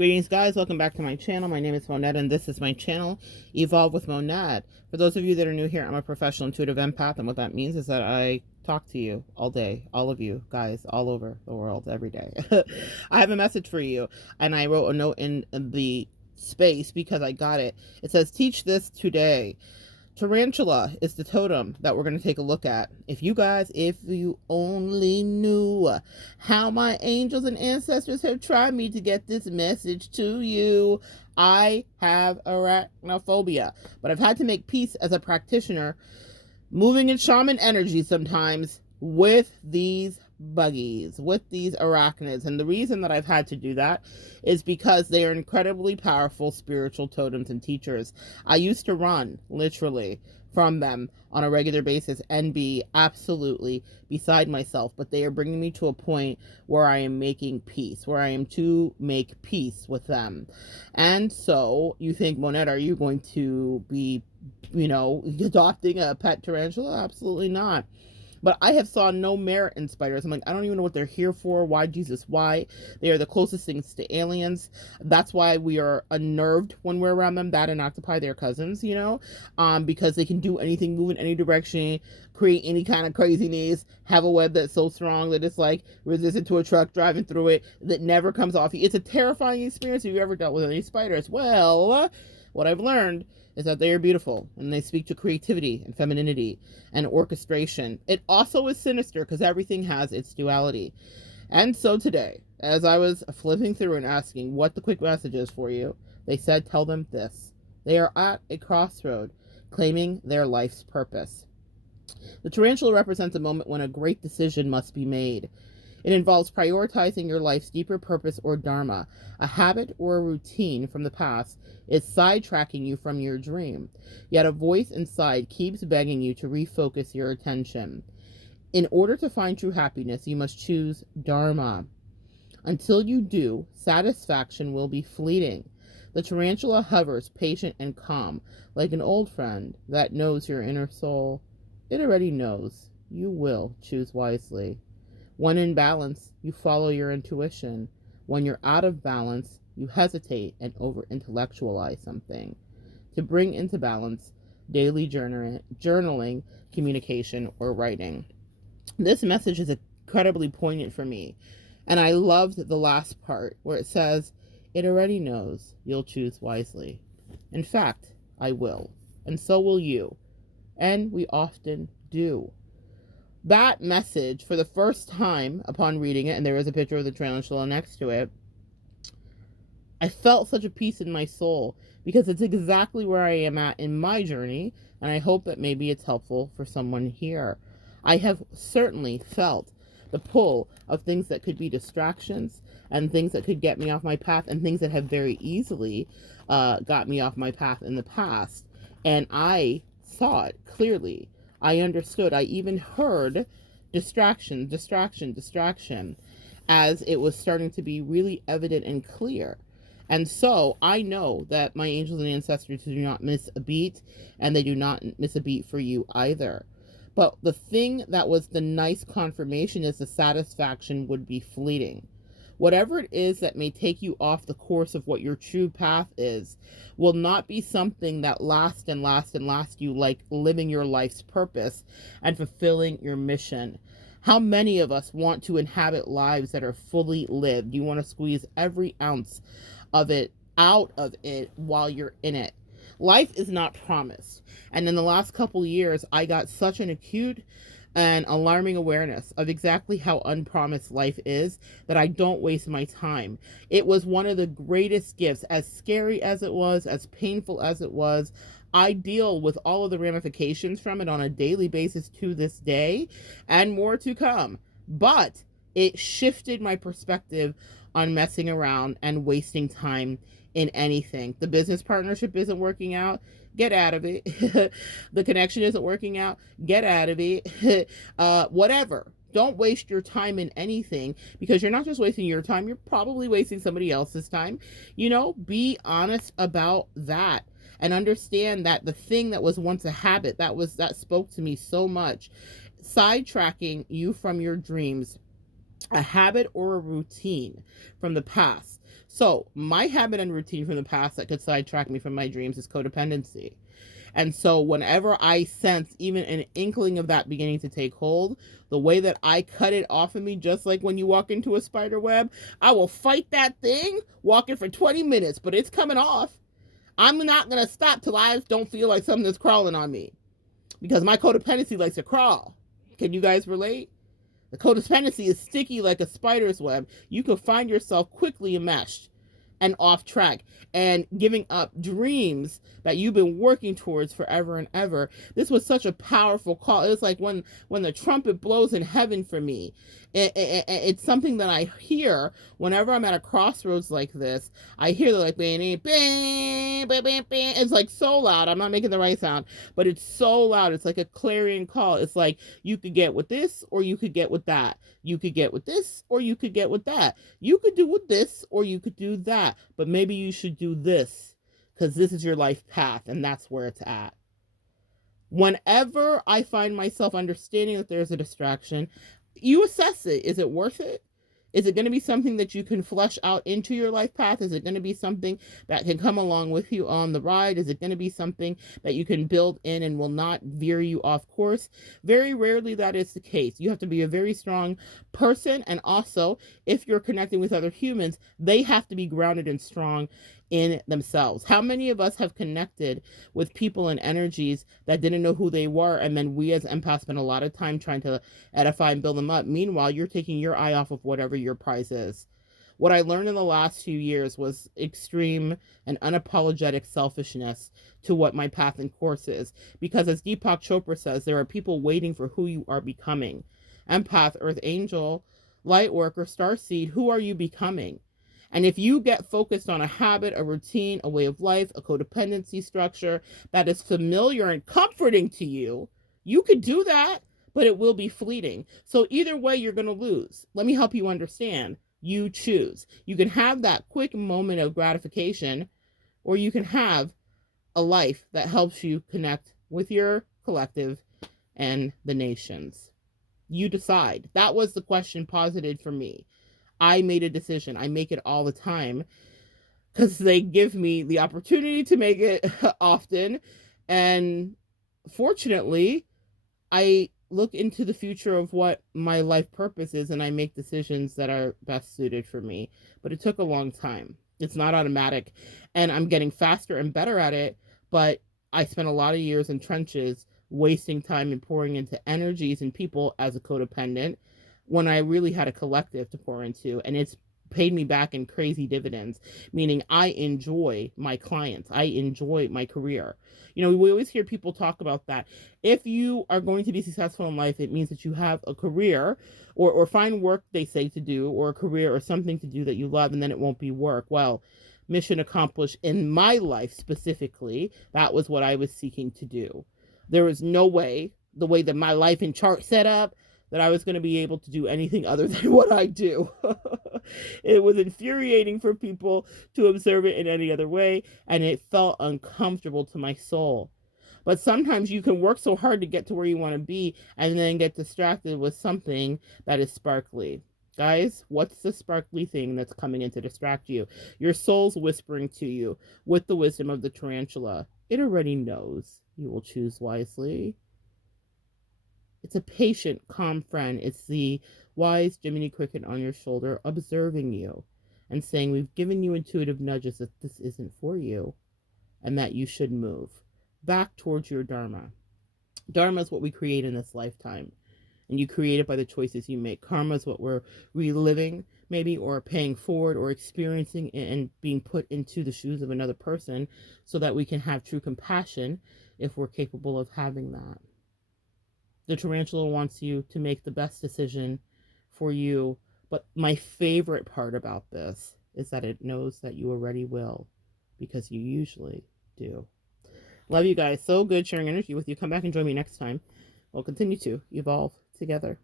Greetings, guys. Welcome back to my channel. My name is Monette, and this is my channel, Evolve with Monette. For those of you that are new here, I'm a professional intuitive empath, and what that means is that I talk to you all day, all of you guys, all over the world, every day. I have a message for you, and I wrote a note in the space because I got it. It says, teach this today. Tarantula is the totem that we're going to take a look at. If you only knew how my angels and ancestors have tried me to get this message to you. I have arachnophobia, but I've had to make peace as a practitioner, moving in shaman energy sometimes with these buggies, with these arachnids. And the reason that I've had to do that is because they are incredibly powerful spiritual totems and teachers. I used to run literally from them on a regular basis and be absolutely beside myself, but they are bringing me to a point where I am making peace, where I am to make peace with them. And so you think, Monette, are you going to be, adopting a pet tarantula? Absolutely not. But I have saw no merit in spiders. I'm like, I don't even know what they're here for. Why, Jesus, why? They are the closest things to aliens. That's why we are unnerved when we're around them. That and octopi, they're cousins, because they can do anything, move in any direction, create any kind of craziness, have a web that's so strong that it's like resistant to a truck driving through it, that never comes off you. It's a terrifying experience if you ever dealt with any spiders. Well, what I've learned is that they are beautiful and they speak to creativity and femininity and orchestration. It also is sinister because everything has its duality. And so today, as I was flipping through and asking what the quick message is for you, they said, tell them this. They are at a crossroad, claiming their life's purpose. The tarantula represents a moment when a great decision must be made. It involves prioritizing your life's deeper purpose or dharma. A habit or a routine from the past is sidetracking you from your dream. Yet a voice inside keeps begging you to refocus your attention. In order to find true happiness, you must choose dharma. Until you do, satisfaction will be fleeting. The tarantula hovers patient and calm, like an old friend that knows your inner soul. It already knows. You will choose wisely. When in balance, you follow your intuition. When you're out of balance, you hesitate and over-intellectualize something. To bring into balance, daily journaling, communication, or writing. This message is incredibly poignant for me. And I loved the last part where it says, it already knows you'll choose wisely. In fact, I will. And so will you. And we often do. That message, for the first time upon reading it, and there was a picture of the tarantula next to it, I felt such a peace in my soul because it's exactly where I am at in my journey, and I hope that maybe it's helpful for someone here. I have certainly felt the pull of things that could be distractions and things that could get me off my path and things that have very easily got me off my path in the past. And I saw it clearly. I understood. I even heard distraction, as it was starting to be really evident and clear. And so I know that my angels and ancestors do not miss a beat, and they do not miss a beat for you either. But the thing that was the nice confirmation is the satisfaction would be fleeting. Whatever it is that may take you off the course of what your true path is will not be something that lasts you, like living your life's purpose and fulfilling your mission. How many of us want to inhabit lives that are fully lived? You want to squeeze every ounce of it out of it while you're in it. Life is not promised. And in the last couple years, I got such an acute and alarming awareness of exactly how unpromised life is that I don't waste my time. It was one of the greatest gifts, as scary as it was, as painful as it was. I deal with all of the ramifications from it on a daily basis to this day, and more to come. But it shifted my perspective on messing around and wasting time in anything. The business partnership isn't working out. Get out of it. The connection isn't working out. Get out of it. Whatever. Don't waste your time in anything, because you're not just wasting your time, you're probably wasting somebody else's time. Be honest about that and understand that the thing that was once a habit, that spoke to me so much, sidetracking you from your dreams, a habit or a routine from the past So my habit and routine from the past that could sidetrack me from my dreams is codependency. And so whenever I sense even an inkling of that beginning to take hold, the way that I cut it off of me, just like when you walk into a spider web, I will fight that thing walking for 20 minutes, but it's coming off. I'm not going to stop till I don't feel like something is crawling on me, because my codependency likes to crawl. Can you guys relate? The codependency is sticky like a spider's web. You can find yourself quickly enmeshed and off track and giving up dreams that you've been working towards forever and ever. This was such a powerful call. It's like when the trumpet blows in heaven for me. It's something that I hear whenever I'm at a crossroads like this. I hear the like bang, bang, bang, bang, bang. It's like so loud. I'm not making the right sound, but it's so loud. It's like a clarion call. It's like you could get with this or you could get with that. You could get with this or you could get with that. You could do with this or you could do that. But maybe you should do this because this is your life path and that's where it's at. Whenever I find myself understanding that there's a distraction, you assess it. Is it worth it? Is it going to be something that you can flesh out into your life path? Is it going to be something that can come along with you on the ride? Is it going to be something that you can build in and will not veer you off course? Very rarely that is the case. You have to be a very strong person. And also, if you're connecting with other humans, they have to be grounded and strong in themselves. How many of us have connected with people and energies that didn't know who they were, and then we as empaths spend a lot of time trying to edify and build them up? Meanwhile, you're taking your eye off of whatever your prize is. What I learned in the last few years was extreme and unapologetic selfishness to what my path and course is. Because as Deepak Chopra says, there are people waiting for who you are becoming. Empath, Earth Angel, Light Worker, Starseed, who are you becoming? And if you get focused on a habit, a routine, a way of life, a codependency structure that is familiar and comforting to you, you could do that, but it will be fleeting. So either way, you're going to lose. Let me help you understand. You choose. You can have that quick moment of gratification, or you can have a life that helps you connect with your collective and the nations. You decide. That was the question posited for me. I made a decision. I make it all the time because they give me the opportunity to make it often. And fortunately, I look into the future of what my life purpose is and I make decisions that are best suited for me. But it took a long time. It's not automatic. And I'm getting faster and better at it. But I spent a lot of years in trenches wasting time and pouring into energies and people as a codependent when I really had a collective to pour into, and it's paid me back in crazy dividends, meaning I enjoy my clients. I enjoy my career. You know, we always hear people talk about that. If you are going to be successful in life, it means that you have a career or find work, they say, to do, or a career or something to do that you love, and then it won't be work. Well, mission accomplished in my life specifically. That was what I was seeking to do. There was no way, the way that my life and chart set up, that I was going to be able to do anything other than what I do. It was infuriating for people to observe it in any other way, and it felt uncomfortable to my soul. But sometimes you can work so hard to get to where you want to be and then get distracted with something that is sparkly. Guys, what's the sparkly thing that's coming in to distract you? Your soul's whispering to you with the wisdom of the tarantula. It already knows you will choose wisely. It's a patient, calm friend. It's the wise Jiminy Cricket on your shoulder observing you and saying, we've given you intuitive nudges that this isn't for you and that you should move back towards your Dharma. Dharma is what we create in this lifetime, and you create it by the choices you make. Karma is what we're reliving, maybe, or paying forward, or experiencing and being put into the shoes of another person so that we can have true compassion if we're capable of having that. The tarantula wants you to make the best decision for you. But my favorite part about this is that it knows that you already will, because you usually do. Love you guys. So good sharing energy with you. Come back and join me next time. We'll continue to evolve together.